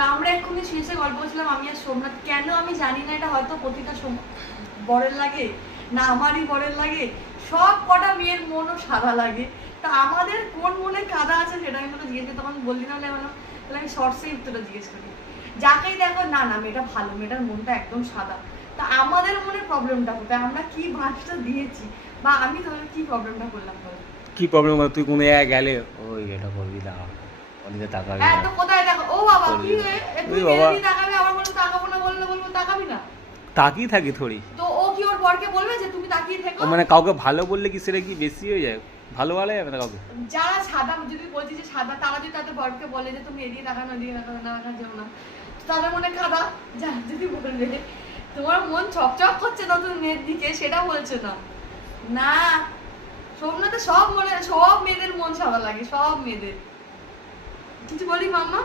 তা আমরা এক্ষুনি শেষে গল্প করছিলাম আমি আর সোমনাথ, কেন আমি জানি না, এটা হয়তো প্রতিটা বরের লাগে না আমারই বরের লাগে, সব কটা মেয়ের মনও সাদা লাগে। তা আমাদের কোন মনে কাদা আছে সেটা আমি তোকে জিজ্ঞেস করি, তখন বললি না তাহলে আমি শর্টসেই উত্তরটা জিজ্ঞেস করি। যাকেই দেখো না না মেয়েটা ভালো, মেয়েটার মনটা একদম সাদা। তা আমাদের মনে প্রবলেমটা কোথায়, আমরা কি ভাঁজটা দিয়েছি, বা আমি তোদের কি প্রবলেমটা করলাম বল? কি প্রবলেম হবে? তুই কোনো জায়গায় গেলে ওই এটা করবি না, ওদিকে তাকাবি হ্যাঁ না। তো কোথায় দেখো, ও বাবা কি রে তুই বাবা এদিকে তাকাবি, আবার বলবো তাকাবো না, বলবো তাকাবি না, তাকিয়ে থাকি থোড়ি। তো ও কি ওর বরকে বলবে যে তুমি তাকিয়ে থেকো? ও মানে কাউকে ভালো বললে কি সেটা কি বেশি হয়ে যায়? ভালো বলা যাবে না কাউকে? যারা সাদা, যদি বলছি যে সাদা, তারা যদি তাদের বরকে বলে যে তুমি এদিকে তাকানো ওদিকে তাকানো না যেও না, তাদের মনে কাদা। যা যদি বলবে তোমার মন চকচক করছে নতুন মেয়ের দিকে, সেটা বলছে না। না সোমনাথে সব মেয়েদের মন সাদা লাগে, সব মেয়েদের। কিছু বলি মাম্মা?